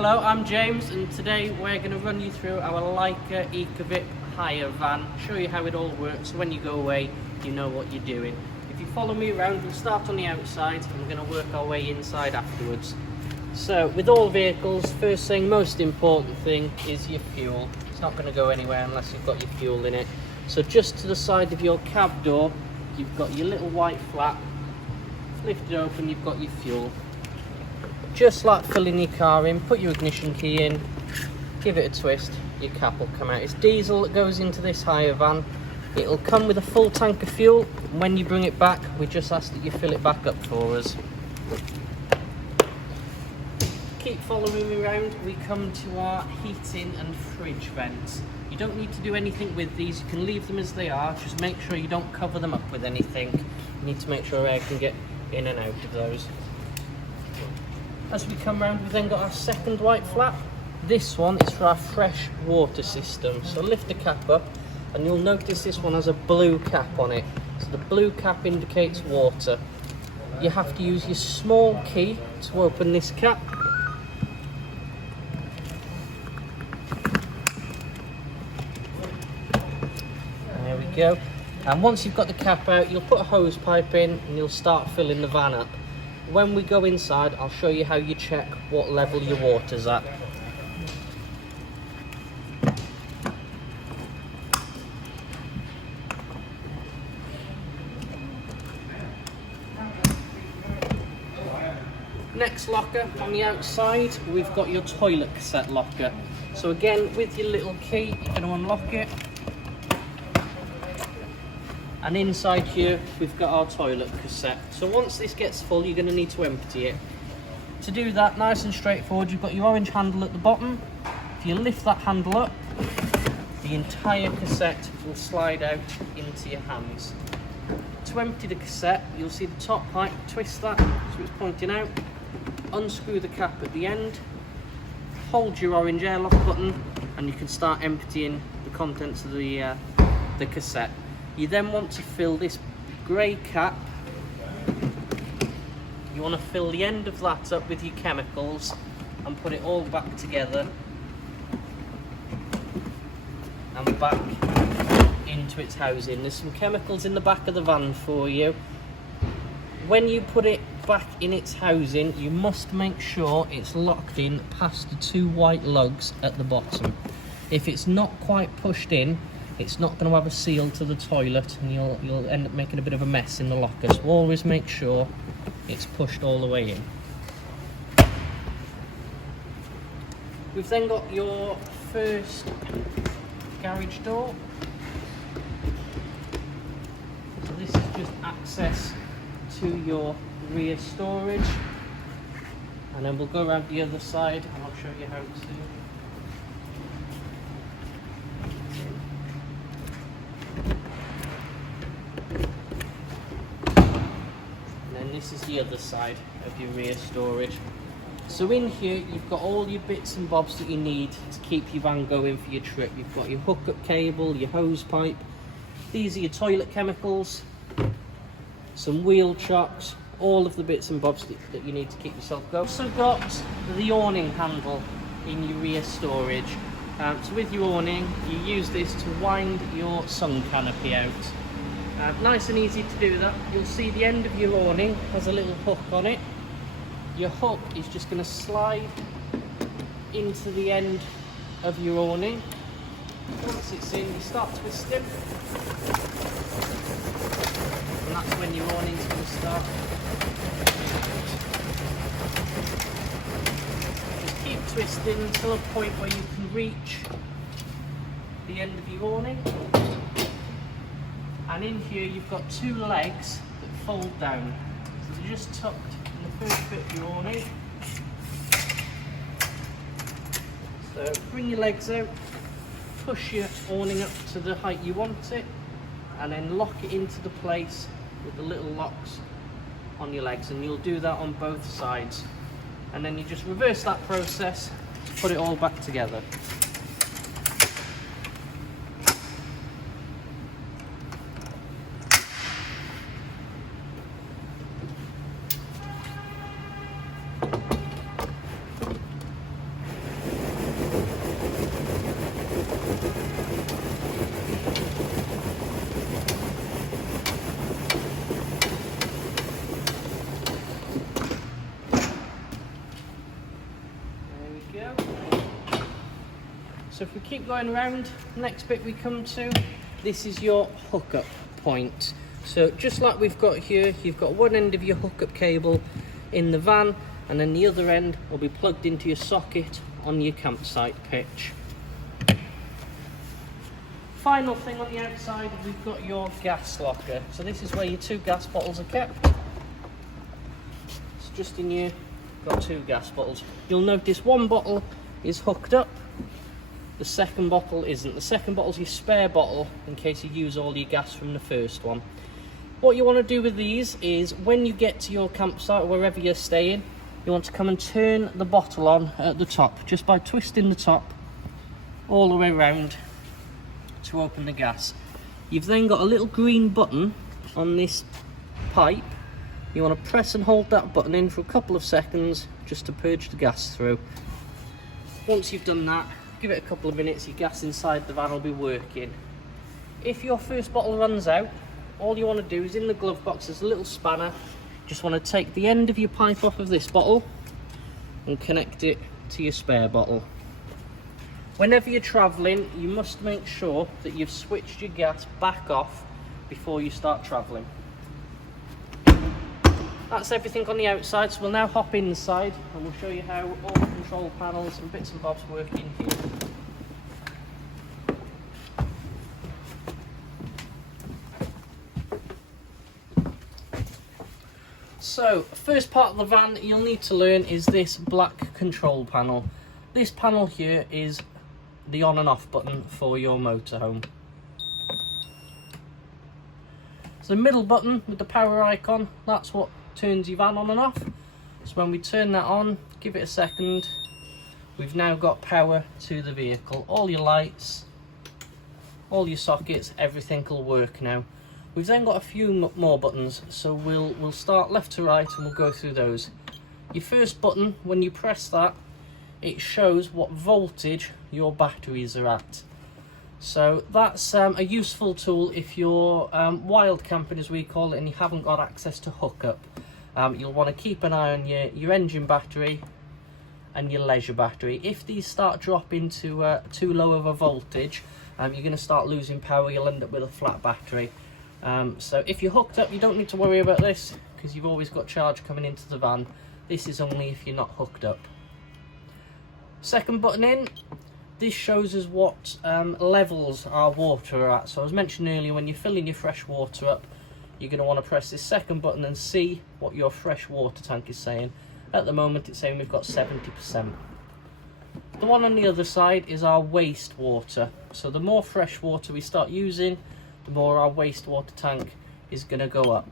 Hello, I'm James, and today we're going to run you through our Laika Ecovip hire van, show you how it all works, so when you go away you know what you're doing. If you follow me around, we'll start on the outside and we're going to work our way inside afterwards. So with all vehicles, first thing, most important thing is your fuel. It's not going to go anywhere unless you've got your fuel in it. So just to the side of your cab door, you've got your little white flap. Lift it open, you've got your fuel. Just like filling your car in, put your ignition key in, give it a twist, your cap will come out. It's diesel that goes into this hire van. It'll come with a full tank of fuel. When you bring it back, we just ask that you fill it back up for us. Keep following me around, we come to our heating and fridge vents. You don't need to do anything with these, you can leave them as they are, just make sure you don't cover them up with anything. You need to make sure air can get in and out of those. As we come round, we've then got our second white flap. This one is for our fresh water system. So lift the cap up and you'll notice this one has a blue cap on it. So the blue cap indicates water. You have to use your small key to open this cap. There we go. And once you've got the cap out, you'll put a hose pipe in and you'll start filling the van up. When we go inside, I'll show you how you check what level your water's at. Next locker on the outside, we've got your toilet cassette locker. So again, with your little key, you're going to unlock it. And inside here, we've got our toilet cassette. So once this gets full, you're going to need to empty it. To do that, nice and straightforward, you've got your orange handle at the bottom. If you lift that handle up, the entire cassette will slide out into your hands. To empty the cassette, you'll see the top pipe, twist that so it's pointing out, unscrew the cap at the end, hold your orange airlock button, and you can start emptying the contents of the cassette. You then want to fill this grey cap. You want to fill the end of that up with your chemicals and put it all back together and back into its housing. There's some chemicals in the back of the van for you. When you put it back in its housing, you must make sure it's locked in past the two white lugs at the bottom. If it's not quite pushed in, it's not going to have a seal to the toilet and you'll end up making a bit of a mess in the locker. So always make sure it's pushed all the way in. We've then got your first garage door. So this is just access to your rear storage. And then we'll go around the other side and I'll show you how to. This is the other side of your rear storage. So in here you've got all your bits and bobs that you need to keep your van going for your trip. You've got your hookup cable, your hose pipe, these are your toilet chemicals, some wheel chocks, all of the bits and bobs that you need to keep yourself going. Also got the awning handle in your rear storage. So with your awning, you use this to wind your sun canopy out. Nice and easy to do that. You'll see the end of your awning has a little hook on it. Your hook is just going to slide into the end of your awning. Once it's in, you start twisting, and that's when your awning's going to start. Just keep twisting until a point where you can reach the end of your awning. And in here you've got two legs that fold down. So they're just tucked in the first bit of your awning. So bring your legs out, push your awning up to the height you want it, and then lock it into the place with the little locks on your legs. And you'll do that on both sides. And then you just reverse that process, put it all back together. So if we keep going around, next bit we come to, this is your hookup point. So just like we've got here, you've got one end of your hookup cable in the van, and then the other end will be plugged into your socket on your campsite pitch. Final thing on the outside, we've got your gas locker. So this is where your 2 gas bottles are kept. It's just in here, got 2 gas bottles. You'll notice one bottle is hooked up, the second bottle isn't. The second bottle is your spare bottle in case you use all your gas from the first one. What you want to do with these is when you get to your campsite or wherever you're staying, you want to come and turn the bottle on at the top just by twisting the top all the way around to open the gas. You've then got a little green button on this pipe. You want to press and hold that button in for a couple of seconds just to purge the gas through. Once you've done that, give it a couple of minutes, your gas inside the van will be working. If your first bottle runs out, all you want to do is in the glove box there's a little spanner. Just want to take the end of your pipe off of this bottle and connect it to your spare bottle. Whenever you're travelling, you must make sure that you've switched your gas back off before you start travelling. That's everything on the outside, so we'll now hop inside and we'll show you how all the control panels and bits and bobs work in here. So, first part of the van you'll need to learn is this black control panel. This panel here is the on and off button for your motorhome. So the middle button with the power icon, that's what turns your van on and off. So when we turn that on, give it a second, we've now got power to the vehicle. All your lights, all your sockets, everything will work now. We've then got a few more buttons, so we'll start left to right and we'll go through those. Your first button, when you press that, it shows what voltage your batteries are at. So that's a useful tool if you're wild camping, as we call it, and you haven't got access to hookup. You'll want to keep an eye on your engine battery and your leisure battery. If these start dropping to too low of a voltage, you're going to start losing power. You'll end up with a flat battery. So if you're hooked up, you don't need to worry about this because you've always got charge coming into the van. This is only if you're not hooked up. Second button in, this shows us what levels our water are at. So as mentioned earlier, when you're filling your fresh water up, you're going to want to press this second button and see what your fresh water tank is saying. At the moment it's saying we've got 70%. The one on the other side is our wastewater. So the more fresh water we start using, the more our wastewater tank is going to go up.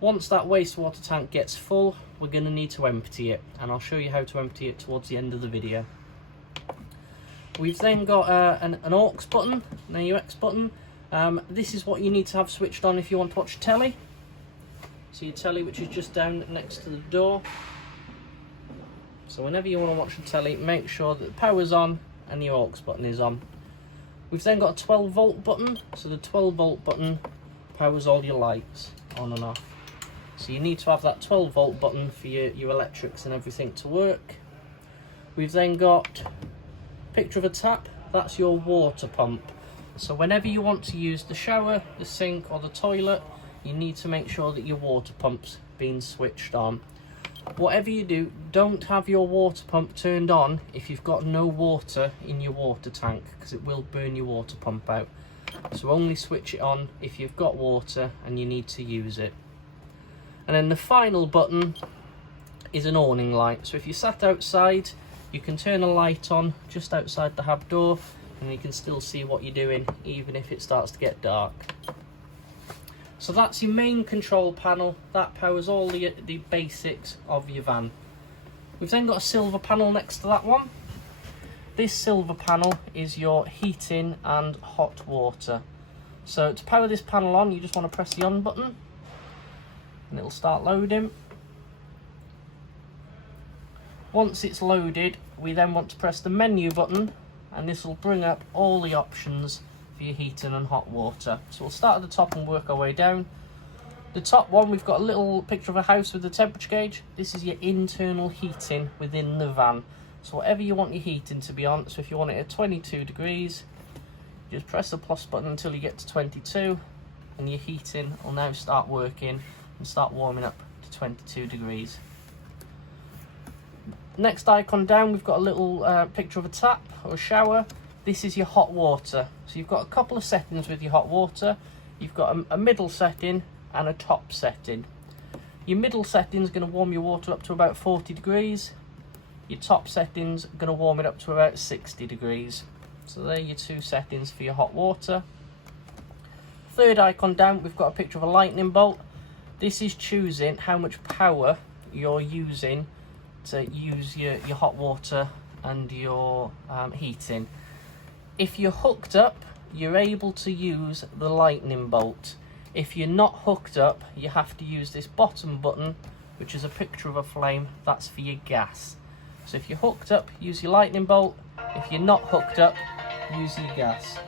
Once that wastewater tank gets full, we're going to need to empty it, and I'll show you how to empty it towards the end of the video. We've then got an aux button, an AUX button. This is what you need to have switched on if you want to watch telly. So your telly, which is just down next to the door. So whenever you want to watch the telly, make sure that the power's on and the aux button is on. We've then got a 12 volt button. So the 12 volt button powers all your lights on and off. So you need to have that 12 volt button for your electrics and everything to work. We've then got a picture of a tap. That's your water pump. So whenever you want to use the shower, the sink or the toilet, you need to make sure that your water pump's being switched on. Whatever you do, don't have your water pump turned on if you've got no water in your water tank, because it will burn your water pump out. So only switch it on if you've got water and you need to use it. And then the final button is an awning light. So if you're sat outside, you can turn a light on just outside the hab door and you can still see what you're doing even if it starts to get dark. So that's your main control panel. That powers all the basics of your van. We've then got a silver panel next to that one. This silver panel is your heating and hot water. So to power this panel on, you just want to press the on button and it'll start loading. Once it's loaded, we then want to press the menu button and this will bring up all the options for your heating and hot water. So we'll start at the top and work our way down. The top one, we've got a little picture of a house with a temperature gauge. This is your internal heating within the van. So whatever you want your heating to be on, so if you want it at 22 degrees, just press the plus button until you get to 22, and your heating will now start working and start warming up to 22 degrees. Next icon down, we've got a little picture of a tap or a shower. This is your hot water. So you've got a couple of settings with your hot water. You've got a middle setting and a top setting. Your middle setting is going to warm your water up to about 40 degrees. Your top setting's going to warm it up to about 60 degrees. So there are your two settings for your hot water. Third icon down, we've got a picture of a lightning bolt. This is choosing how much power you're using to use your hot water and your heating. If you're hooked up, you're able to use the lightning bolt. If you're not hooked up, you have to use this bottom button, which is a picture of a flame. That's for your gas. So if you're hooked up, use your lightning bolt. If you're not hooked up, use your gas.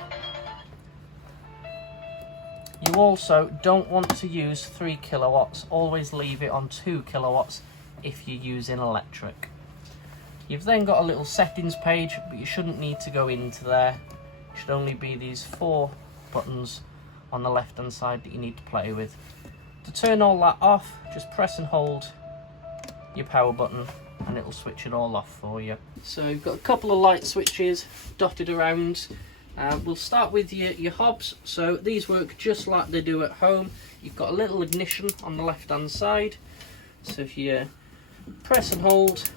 You also don't want to use 3 kilowatts. Always leave it on 2 kilowatts if you're using electric. You've then got a little settings page, but you shouldn't need to go into there. It should only be these 4 buttons on the left hand side that you need to play with. To turn all that off, just press and hold your power button and it'll switch it all off for you. So you've got a couple of light switches dotted around. We'll start with your hobs. So these work just like they do at home. You've got a little ignition on the left hand side. So if you press and hold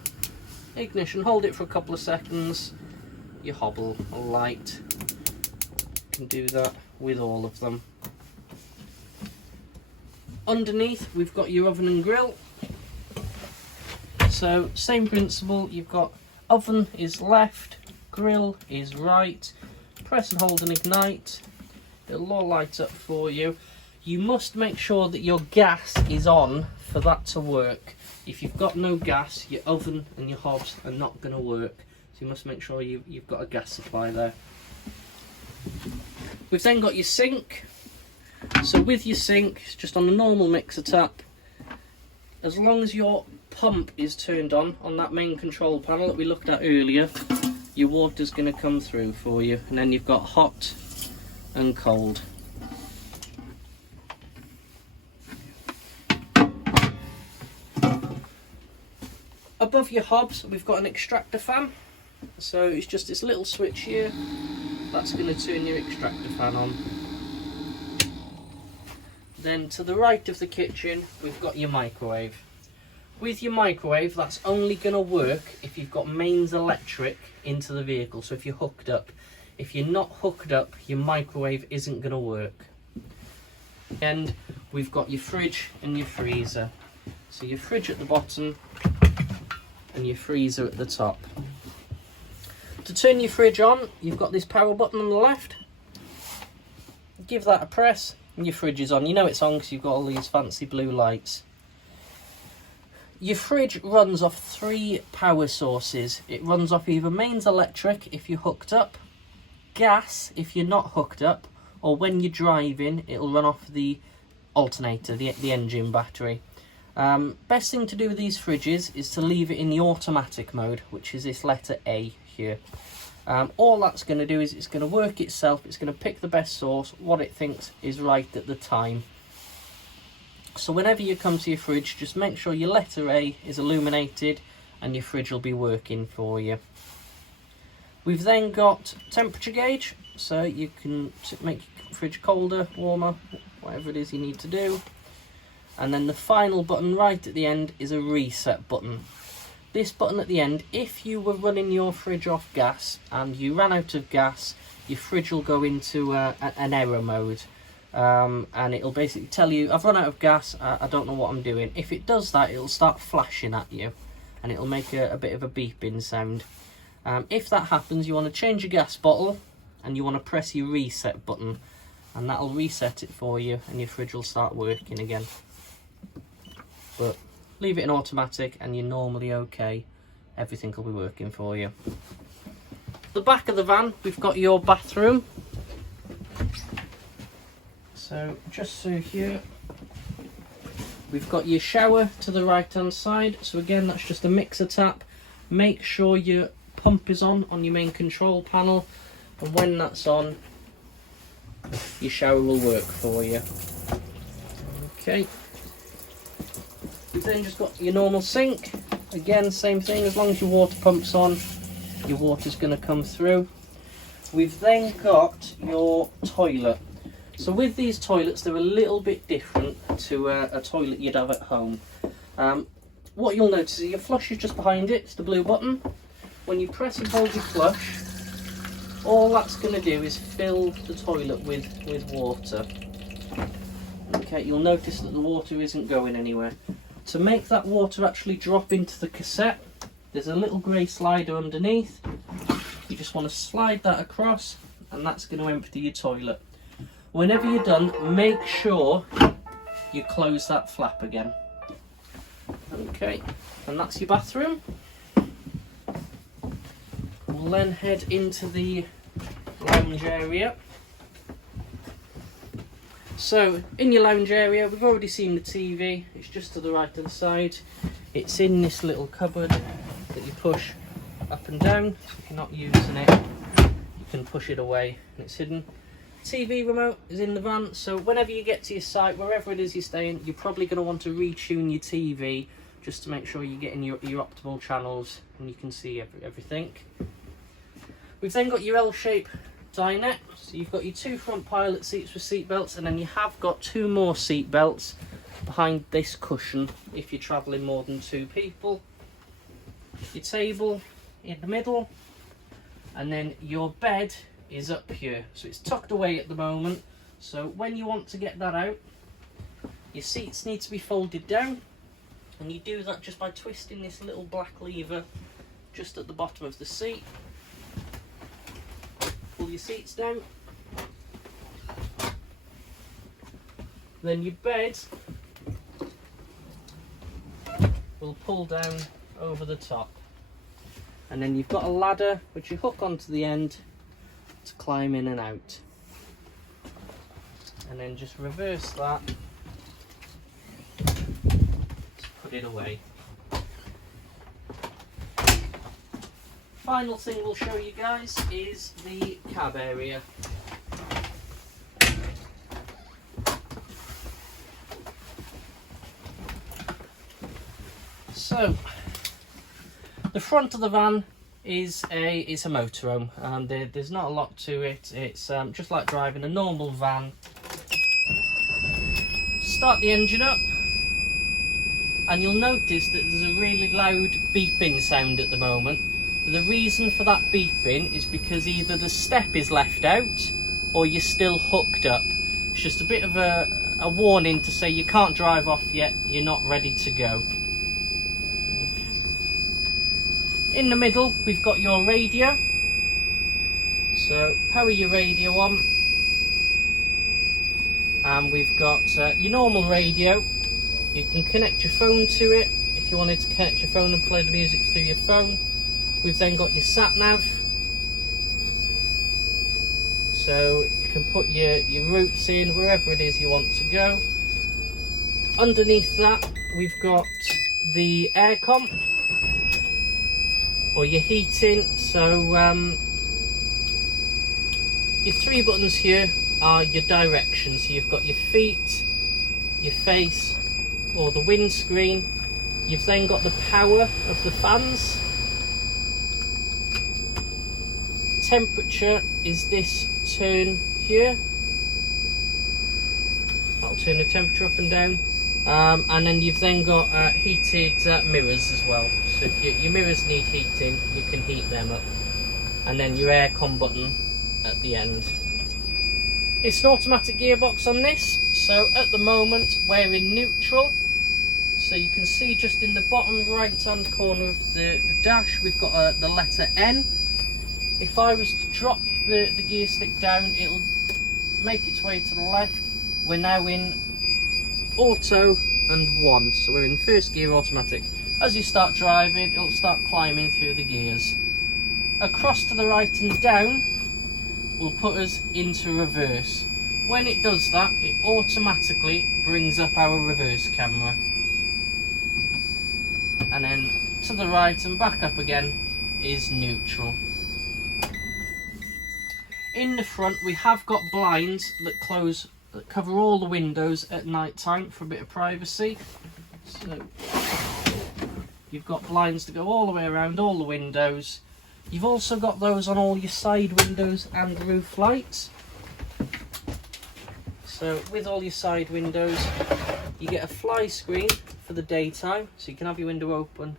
ignition, hold it for a couple of seconds, your hob will light. You can do that with all of them. Underneath we've got your oven and grill. So same principle, you've got oven is left, grill is right. Press and hold and ignite, it'll all light up for you. You must make sure that your gas is on for that to work. If you've got no gas, your oven and your hobs are not going to work. So you must make sure you've got a gas supply there. We've then got your sink. So with your sink, it's just on a normal mixer tap. As long as your pump is turned on that main control panel that we looked at earlier, your water's going to come through for you. And then you've got hot and cold. Above your hobs, we've got an extractor fan. So it's just this little switch here. That's going to turn your extractor fan on. Then to the right of the kitchen, we've got your microwave. With your microwave, that's only going to work if you've got mains electric into the vehicle. So if you're hooked up. If you're not hooked up, your microwave isn't going to work. And we've got your fridge and your freezer. So your fridge at the bottom and your freezer at the top. To turn your fridge on, you've got this power button on the left. Give that a press and your fridge is on. You know it's on because you've got all these fancy blue lights. Your fridge runs off 3 power sources. It runs off either mains electric if you're hooked up, gas if you're not hooked up, or when you're driving it'll run off the alternator, the engine battery. Best thing to do with these fridges is to leave it in the automatic mode, which is this letter A here. All that's going to do is it's going to work itself. It's going to pick the best source, what it thinks is right at the time. So whenever you come to your fridge, just make sure your letter A is illuminated and your fridge will be working for you. We've then got temperature gauge, so you can make your fridge colder, warmer, whatever it is you need to do. And then the final button right at the end is a reset button. This button at the end, if you were running your fridge off gas and you ran out of gas, your fridge will go into an error mode. And it'll basically tell you, I've run out of gas, I don't know what I'm doing. If it does that, it'll start flashing at you and it'll make a bit of a beeping sound. If that happens, you want to change your gas bottle and you want to press your reset button, and that'll reset it for you and your fridge will start working again. But leave it in automatic and you're normally okay. Everything will be working for you. The back of the van, we've got your bathroom. So just through here, we've got your shower to the right hand side. So again, that's just a mixer tap. make sure your pump is on your main control panel, and when that's on, your shower will work for you. Okay. You've then just got your normal sink. Again, same thing, as long as your water pump's on, your water's going to come through. We've then got your toilet. So with these toilets, they're a little bit different to a toilet you'd have at home. What you'll notice is your flush is just behind it, it's the blue button. When you press and hold your flush, all that's going to do is fill the toilet with water. Okay, you'll notice that the water isn't going anywhere. To make that water actually drop into the cassette, there's a little grey slider underneath. You just want to slide that across, and that's going to empty your toilet. Whenever you're done, make sure you close that flap again. Okay, and that's your bathroom. We'll then head into the lounge area. So, in your lounge area, we've already seen the TV. It's just to the right of the side. It's in this little cupboard that you push up and down. If you're not using it, you can push it away and it's hidden. TV remote is in the van, so whenever you get to your site, wherever it is you're staying, you're probably going to want to retune your TV just to make sure you're getting your optimal channels and you can see everything. We've then got your L-shape dinette, so you've got your 2 front pilot seats with seat belts, and then you have got 2 more seat belts behind this cushion if you're travelling more than 2 people. Your table in the middle, and then your bed is up here, so it's tucked away at the moment. So when you want to get that out, your seats need to be folded down, and you do that just by twisting this little black lever just at the bottom of the seat. Pull your seats down. Then your bed will pull down over the top, and then you've got a ladder which you hook onto the end to climb in and out, and then just reverse that to put it away. Final thing we'll show you guys is the cab area. So the front of the van is a motorhome, and there's not a lot to it. It's just like driving a normal van. Start the engine up, and you'll notice that there's a really loud beeping sound at the moment. The reason for that beeping is because either the step is left out or you're still hooked up. It's just a bit of a warning to say you can't drive off yet, you're not ready to go. In the middle, we've got your radio. So power your radio on. And we've got your normal radio. You can connect your phone to it if you wanted to connect your phone and play the music through your phone. We've then got your sat nav. So you can put your routes in wherever it is you want to go. Underneath that, we've got the aircon, or your heating. So your 3 buttons here are your directions. So you've got your feet, your face, or the windscreen. You've then got the power of the fans. Temperature is this turn here. That'll turn the temperature up and down. And then you've then got heated mirrors as well. So if your mirrors need heating, you can heat them up. And then your aircon button at the end. It's an automatic gearbox on this, so at the moment we're in neutral. So you can see just in the bottom right hand corner of the dash, we've got the letter N. If I was to drop the gear stick down, it'll make its way to the left. We're now in auto and 1, so we're in first gear automatic. As you start driving, it'll start climbing through the gears. Across to the right and down will put us into reverse. When it does that, it automatically brings up our reverse camera. And then to the right and back up again is neutral. In the front we have got blinds that cover all the windows at night time for a bit of privacy. So you've got blinds that go all the way around all the windows. You've also got those on all your side windows and roof lights. So with all your side windows, you get a fly screen for the daytime, so you can have your window open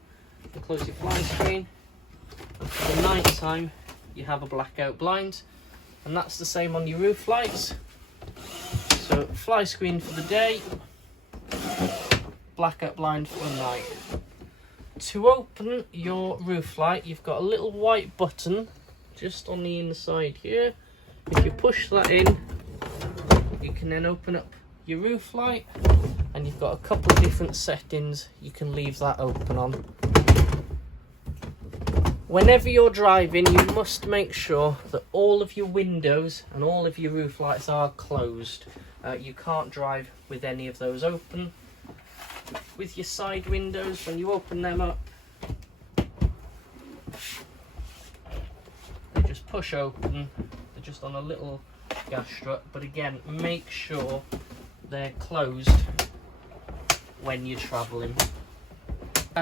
and close your fly screen. And for the night time, you have a blackout blind, and that's the same on your roof lights. So fly screen for the day, blackout blind for the night. To open your roof light, you've got a little white button just on the inside here. If you push that in, you can then open up your roof light, and you've got a couple of different settings you can leave that open on. Whenever you're driving, you must make sure that all of your windows and all of your roof lights are closed. You can't drive with any of those open. With your side windows, when you open them up, they just push open. They're just on a little gas strut, but again, make sure they're closed when you're travelling.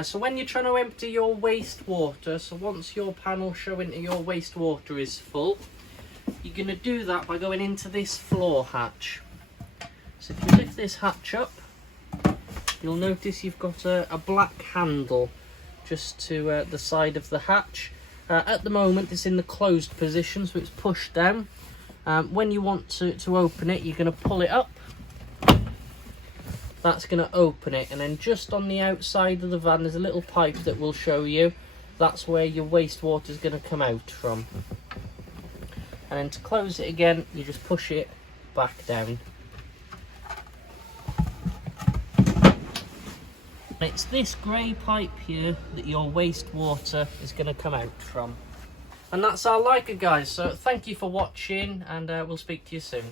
So when you're trying to empty your wastewater, so once your panel showing that your wastewater is full, you're going to do that by going into this floor hatch. So if you lift this hatch up, you'll notice you've got a black handle just to the side of the hatch. At the moment it's in the closed position, so it's pushed down. When you want to open it, you're going to pull it up. That's going to open it, and then just on the outside of the van there's a little pipe that will show you. That's where your wastewater is going to come out from. And then to close it again, you just push it back down. It's this grey pipe here that your wastewater is going to come out from. And that's our Laika, guys. So thank you for watching, and we'll speak to you soon.